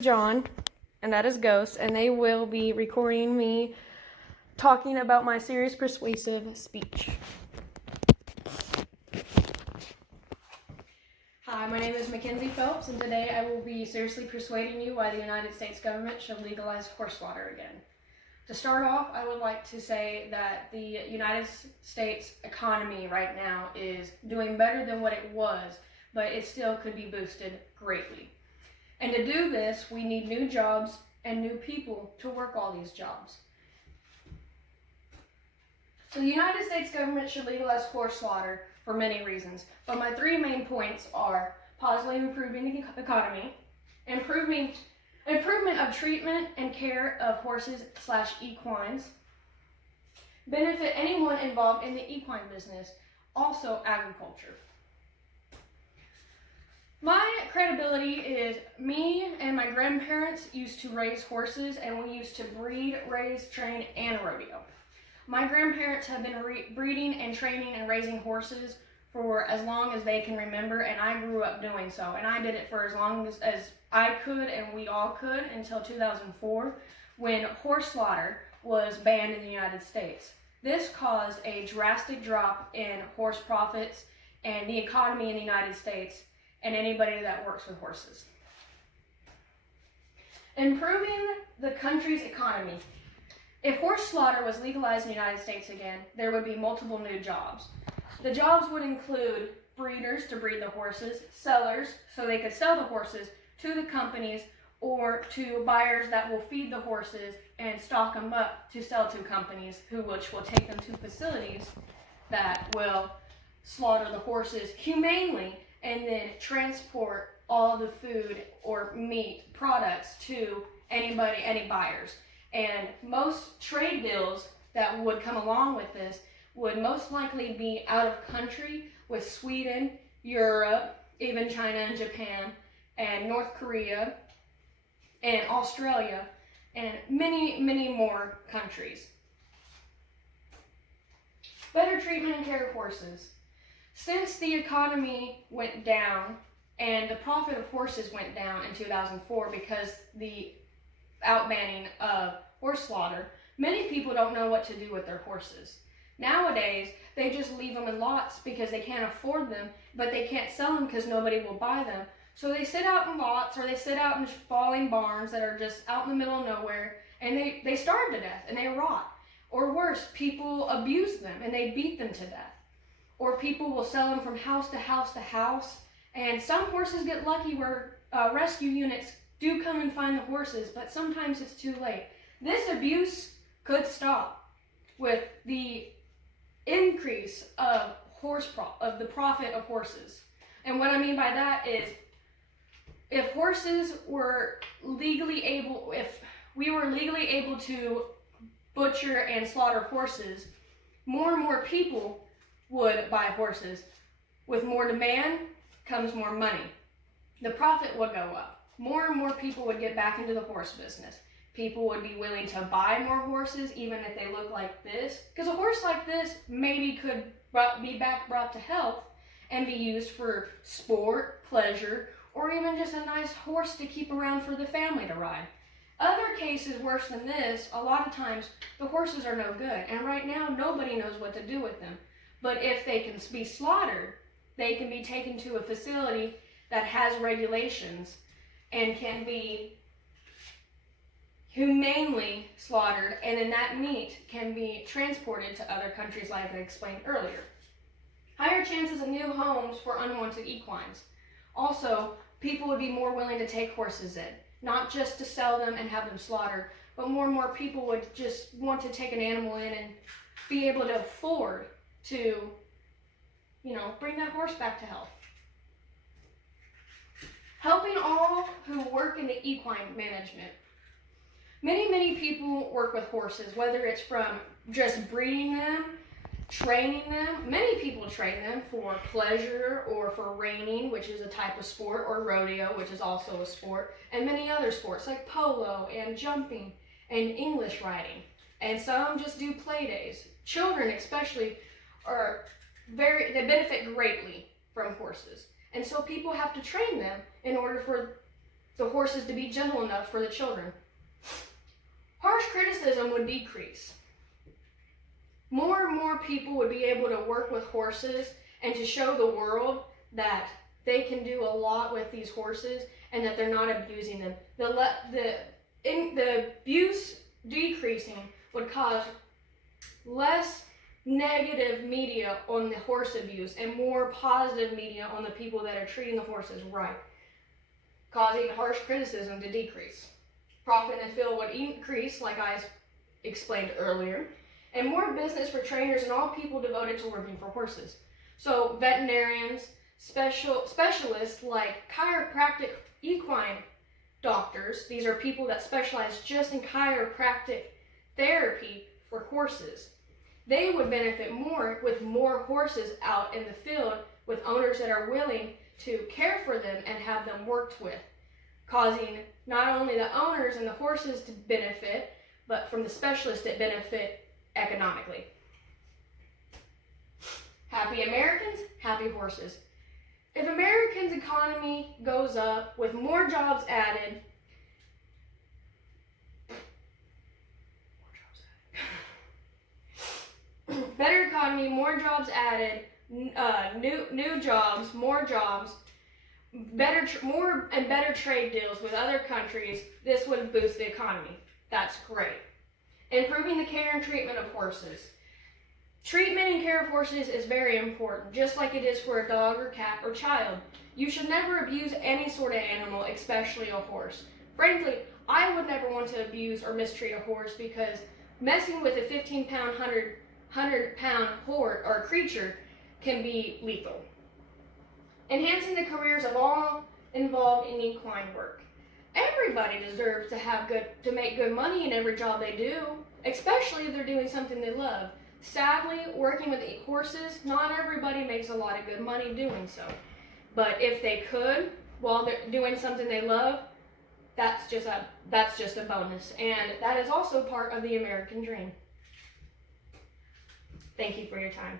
John, and that is Ghost, and they will be recording me talking about my serious persuasive speech. Hi, my name is Mackenzie Phelps, and today I will be seriously persuading you why the United States government should legalize horse slaughter again. To start off, I would like to say that the United States economy right now is doing better than what it was, but it still could be boosted greatly. And to do this, we need new jobs and new people to work all these jobs. So the United States government should legalize horse slaughter for many reasons, but my three main points are positively improving the economy, improvement of treatment and care of horses/equines, benefit anyone involved in the equine business, also agriculture. My credibility is me and my grandparents used to raise horses, and we used to breed, raise, train, and rodeo. My grandparents have been breeding and training and raising horses for as long as they can remember, and I grew up doing so. And I did it for as long as I could and we all could until 2004, when horse slaughter was banned in the United States. This caused a drastic drop in horse profits and the economy in the United States and anybody that works with horses. Improving the country's economy. If horse slaughter was legalized in the United States again, there would be multiple new jobs. The jobs would include breeders to breed the horses, sellers so they could sell the horses to the companies, or to buyers that will feed the horses and stock them up to sell to companies which will take them to facilities that will slaughter the horses humanely and then transport all the food or meat products to any buyers. And most trade deals that would come along with this would most likely be out of country with Sweden, Europe, even China and Japan, and North Korea, and Australia, and many, many more countries. Better treatment and care of horses. Since the economy went down and the profit of horses went down in 2004 because the outbanning of horse slaughter, many people don't know what to do with their horses. Nowadays, they just leave them in lots because they can't afford them, but they can't sell them because nobody will buy them. So they sit out in lots, or they sit out in falling barns that are just out in the middle of nowhere, and they starve to death and they rot. Or worse, people abuse them and they beat them to death. Or people will sell them from house to house to house. And some horses get lucky where rescue units do come and find the horses, but sometimes it's too late. This abuse could stop with the increase of the profit of horses. And what I mean by that is, if we were legally able to butcher and slaughter horses, more and more people would buy horses. With more demand comes more money. The profit would go up. More and more people would get back into the horse business. People would be willing to buy more horses, even if they look like this. Because a horse like this maybe could be brought to health and be used for sport, pleasure, or even just a nice horse to keep around for the family to ride. Other cases worse than this, a lot of times the horses are no good, and right now nobody knows what to do with them. But if they can be slaughtered, they can be taken to a facility that has regulations and can be humanely slaughtered, and then that meat can be transported to other countries like I explained earlier. Higher chances of new homes for unwanted equines. Also, people would be more willing to take horses in, not just to sell them and have them slaughtered, but more and more people would just want to take an animal in and be able to afford to, bring that horse back to health. Helping all who work in the equine management. Many, many people work with horses, whether it's from just breeding them, training them. Many people train them for pleasure or for reining, which is a type of sport, or rodeo, which is also a sport, and many other sports like polo and jumping and English riding. And some just do play days. Children especially they benefit greatly from horses. And so people have to train them in order for the horses to be gentle enough for the children. Harsh criticism would decrease. More and more people would be able to work with horses and to show the world that they can do a lot with these horses and that they're not abusing them. The abuse decreasing would cause less negative media on the horse abuse and more positive media on the people that are treating the horses right, causing harsh criticism to decrease. Profit in the field would increase, like I explained earlier, and more business for trainers and all people devoted to working for horses. So veterinarians, specialists like chiropractic equine doctors, these are people that specialize just in chiropractic therapy for horses. They would benefit more with more horses out in the field with owners that are willing to care for them and have them worked with, causing not only the owners and the horses to benefit, but from the specialists that benefit economically. Happy Americans, happy horses. If Americans' economy goes up with more jobs added, better economy, more jobs added, new jobs, more jobs, more and better trade deals with other countries, this would boost the economy. That's great. Improving the care and treatment of horses. Treatment and care of horses is very important, just like it is for a dog or cat or child. You should never abuse any sort of animal, especially a horse. Frankly, I would never want to abuse or mistreat a horse because messing with a 15-pound, 100-pound horse or creature can be lethal. Enhancing the careers of all involved in equine work. Everybody deserves to make good money in every job they do, especially if they're doing something they love. Sadly, working with horses, not everybody makes a lot of good money doing so. But if they could, while they're doing something they love, that's just a bonus. And that is also part of the American dream. Thank you for your time.